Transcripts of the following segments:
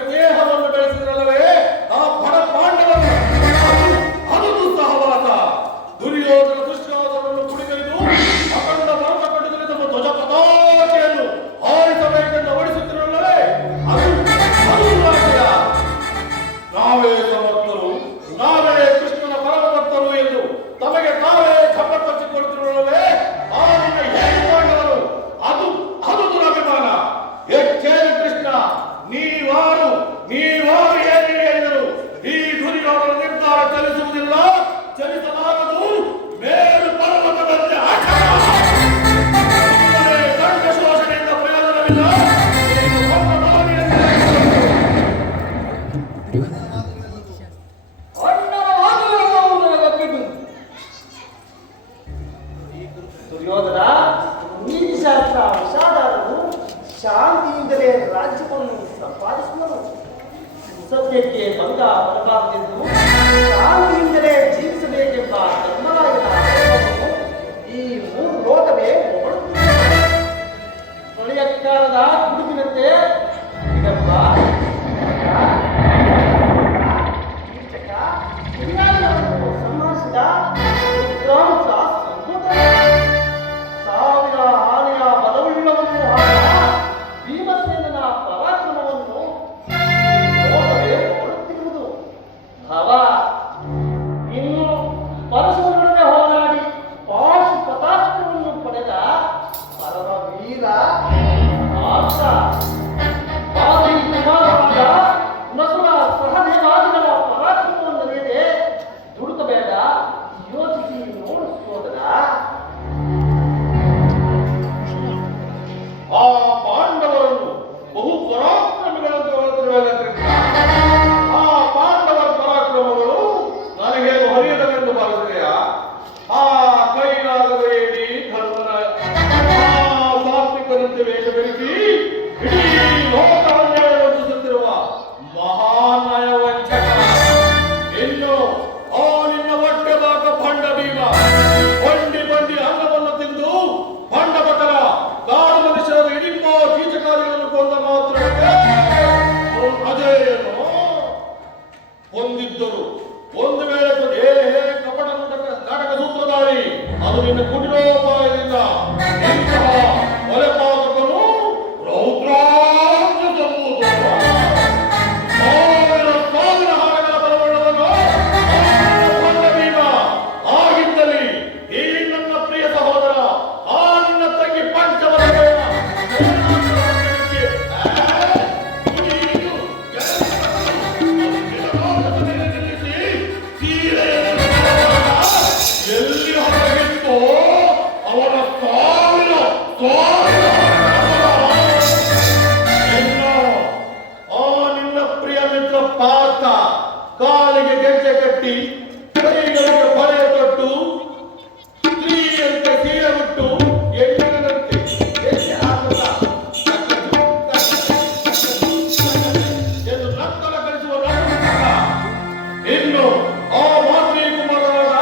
ಸ್ನೇಹವನ್ನು ಬೆಳೆಸಿದರಲ್ಲವೇ ಆ ಬಡ ಪಾಂಡವರು ಅದು ಸಹವಾಸ ದುರ್ಯೋಧನ ದುಶ್ಯಾಸನವನ್ನು ಕುಡಿದು ಅಖಂಡ ಭಾರತ ಕಟ್ಟಿದರೆ ತಮ್ಮ ಧ್ವಜ ಪತಾಕೆಯನ್ನು ಹಾರಿಸಬೇಕೆಂದು ಓಡಿಸುತ್ತಿರಲ್ಲವೇ ಅದು ರಾಜ್ಯ. ನಾವೇ ಸಮರ್ಥರು, ನಾವೇ ಕೃಷ್ಣನ ಪರಮ ಭಕ್ತರು ಎಂದು ತಮಗೆ ತಾವೇ ಕೊಡುತ್ತಿರುವವೇ ಆ ನಿನ್ನ ಹೇಗೆ ಪಾಂಡವರು ಅದು ದುರಭಿಮಾನ. ಹೆಚ್ಚೇನು ಕೃಷ್ಣ, ನೀವಾರು ಏನು ಹೇಳಿದರು ಈ ದುರ್ಯೋಧನ ನಿರ್ಧಾರ ಚಲಿಸುವುದಿಲ್ಲ, ಚಲಿಸಲಾಗದು. ಮೇರು ಪರ್ವತದಂತೆ ದಂಡ ಶೋಷಣೆಯಿಂದ ಪ್ರಯೋಜನವಿಲ್ಲ. ದುರ್ಯೋಧನ ನೀತಿಶಾಸ್ತ್ರ ವಿಷಾದಾರನು ಶಾಂತಿಯಿಂದಲೇ ರಾಜ್ಯವನ್ನು ಸಂಪಾದಿಸುವನು. ಸತ್ಯಕ್ಕೆ ಭಂಗ ಬರಬಾರದೆಂದು ಶಾಂತಿಯಿಂದಲೇ ಜೀವಿಸಬೇಕೆಂಬ ಧರ್ಮರಾಯನ ಆದೇಶವನ್ನು ಈ ಮೂರು ಲೋಕವೇ ಹೊಳೆಯ ಕಾಲದ ಗುಡುಗಿನಂತೆ ಇದೆಂಬ ಸನ್ಮಾನಿಸಿದ ರುದ್ರಾಂಶ ಸಾವಿರ ಆನೆಯ ಬಲವುಳ್ಳವನ್ನು ಹಾಗ ಭೀಮಸೇನನ ಪರಾಕ್ರಮವನ್ನು ಲೋಕವೇ ನೋಡುತ್ತಿರುವುದು. ಭಾವ ಇನ್ನು ಪರಶುರನೊಡನೆ ಹೋರಾಡಿ ಪಾಶುಪತಾಸ್ತ್ರವನ್ನು ಪಡೆದ ಪರಮ ವೀರ ಆರ್ಷ ಆದಿ ಕುಮಾರವಾದ ನಸುರ ಸಹದೇವಾದಿಗಳ ಪರಾಕ್ರಮವನ್ನು ಮೇಲೆ ದುಡುಕಬೇಡ, ಯೋಚಿಸಿ ನೋಡು ಸೋದರ. ಆ ಪಾಂಡವರನ್ನು ಬಹು ಪರಾಕ್ರಮಿಗಳನ್ನು ಆ ಪಾಂಡವರ ಪರಾಕ್ರಮಗಳು ನನಗೇನು ಹರಿಯದವೆಂದು ಭಾವಿಸಿದೆಯಾ? ಆ ಕೈಲಾಗದ ಏಡಿ ಧರ್ಮನ ಸಾತ್ವಿಕನಂತೆ ವೇಷ ಧರಿಸಿ ಇಡೀ ಲೋಕವನ್ನೇ ವಂಚಿಸುತ್ತಿರುವ ಮಹಾನಯ ವಂಚಕ. ಇನ್ನು ಆ ನಿನ್ನ ಹೊಟ್ಟೆ ಬಾಕ ಭಂಡ ಭೀಮ ಬಂಡಿ ಅನ್ನವನ್ನು ತಿಂದು ಭಂಡ ಬಕರ ಕಾಡು ಮನುಷ್ಯರ ಇಡಿಂಬ ಕೀಚಕಾರಿಗಳನ್ನು ಕೊಂದ ಮಾತ್ರಕ್ಕೆ ಅಜೇಯನು ಹೊಂದಿದ್ದರು. ಒಂದು ವೇಳೆ ಕಪಟ ನಾಟಕ ಸೂತ್ರಧಾರಿ ಅದು ನಿನ್ನ ಕುಟಿಲೋಪಾಯದಿಂದ ಇಂತಹ ಕೊಲೆಪಾತಕನು ರೌದ್ರಾಂಶ ಸಂಭೂತ ಸಾವಿರ ಹಾಡಗಳ ಬಲವುಳ್ಳವನು ಭಂಡ ಭೀಮ ಆಗಿದ್ದಲ್ಲಿ ಈ ನನ್ನ ಪ್ರಿಯ ಸಹೋದರ ಆ ನಿನ್ನ ತಂಗಿ ಪಂಚವರ್ಗ ಎಲ್ಲಿ ಹೊರಗಿತ್ತೋ ಅವನ ಸಾವಿರ ಆ ನಿನ್ನ ಪ್ರಿಯ ಮಿತ್ರ ಪಾರ್ಥ ಕಾಲಿಗೆ ಗೆಜ್ಜೆ ಕಟ್ಟಿ ಕೈಗಳಿಗೆ ಬಳೆ ತೊಟ್ಟು ಸ್ತ್ರೀಯಂತೆ ಸೀರೆ ಬಿಟ್ಟು ಹೆಣ್ಣಿನಂತೆ ಗೆಜ್ಜೆ ಹಾಕುತ್ತಾ ಎಂದು ನಕ್ಕಲ ಕಲಿಸುವ ಇನ್ನು ಆ ಮಾದ್ರಿ ಕುಮಾರರಾದ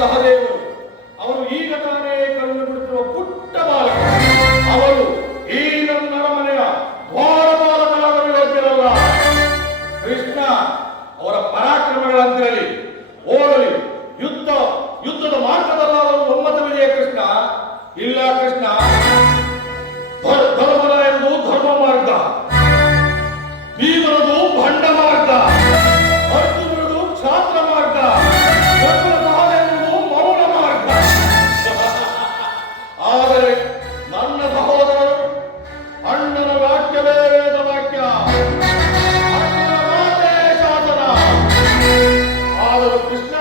ಸಹದೇವರು ಅವರು ಈಗ ತಾನೇ ಕಣ್ಣು ಬಿಡುತ್ತಿರುವ ಪುಟ್ಟ ಬಾಲಕ. ಅವರು ಈ ನನ್ನ ಅರಮನೆಯ ದ್ವಾರಪಾಲಕರಾದ ವಿರೋಧಿರಲ್ಲ. ಕೃಷ್ಣ ಅವರ ಪರಾಕ್ರಮಗಳಂತಿರಲಿ, ಓಡಲಿ, ಯುದ್ಧದ ಮಾರ್ಗದಲ್ಲಾದರೂ ಒಮ್ಮತವಿದೆಯೇ ಕೃಷ್ಣ? ಇಲ್ಲ ಕೃಷ್ಣ. ಧರ್ಮದ ಎಂದು ಧರ್ಮ ಮಾರ್ಗ, ಭೀಮನದು ಭಂಡ ಮಾರ್ಗ, ಅರ್ಜುನದು ಕ್ಷಾತ್ರ ಮಾರ್ಗ, ಮೌನ ಮಾರ್ಗ. ಆದರೆ ನನ್ನ ಸಹೋದರರು ಅಣ್ಣನ ವಾಕ್ಯವೇ ವೇದ ವಾಕ್ಯ, ಅಣ್ಣನ ಮಾತೇ ಶಾಸನ. ಆದರೂ ಕೃಷ್ಣ,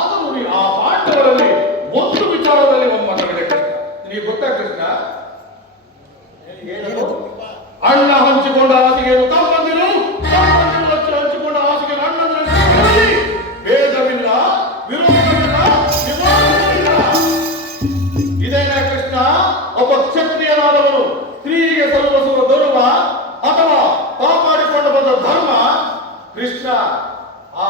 ಆದರೂ ಆ ಪಾಂಡವರಲ್ಲಿ ಒಂದು ವಿಚಾರದಲ್ಲಿ ಒಮ್ಮತವಿದೆ ಕೃಷ್ಣ. ನಿಮಗೆ ಗೊತ್ತಾ ಕೃಷ್ಣ? ಅಣ್ಣ ಹಂಚಿಕೊಂಡ ಹಾಸಿಗೆಯನ್ನು ತಮ್ಮಂದಿರು ಹಂಚಿಕೊಂಡ ಹಾಸಿಗೆಯನ್ನು ಅಣ್ಣಂದಿರು ಭೇದವಿಲ್ಲ, ವಿರೋಧವಿಲ್ಲ, ವಿವಾದವಿಲ್ಲ. ಇದೇನಾ ಕೃಷ್ಣ? ಒಬ್ಬ ಕ್ಷತ್ರಿಯನಾದವನು ಸ್ತ್ರೀಗೆ ಸಲ್ಲುವ ಗೌರವ ಅಥವಾ ಕಾಪಾಡಿಕೊಂಡು ಬಂದ ಧರ್ಮ? ಕೃಷ್ಣ, ಆ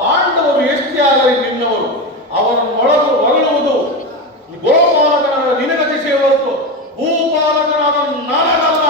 ಪಾಂಡವರು ಎಷ್ಟೇ ಆಗಲಿ ನಿನ್ನವರು, ಅವರನ್ನು ಒರಳುವುದು ಗೋಪಾಲಕನಾದ ನಿನಗತಿಶಯ ಹೊರತು ಭೂಪಾಲಕನಾದ ನನಗಲ್ಲ.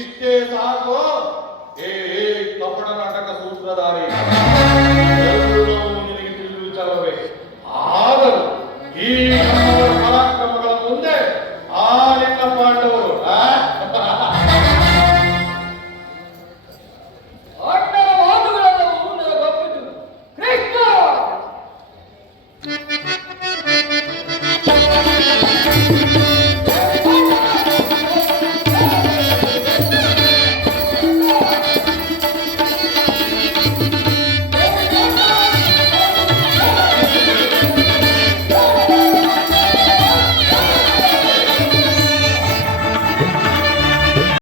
ಇಷ್ಟೇ ಸಾಕು. ಏ ಕಪಟ ನಾಟಕ ಸೂತ್ರಧಾರಿ, ಎಲ್ಲವೂ ನಿನಗೆ ತಿಳಿದು ವಿಚಾರವೇ. ಆದರೂ ಈ ನಮ್ಮವರ ಪರಾಕ್ರಮಗಳ ಮುಂದೆ ಆ ನಿನ್ನ ಪಾಂಡವರು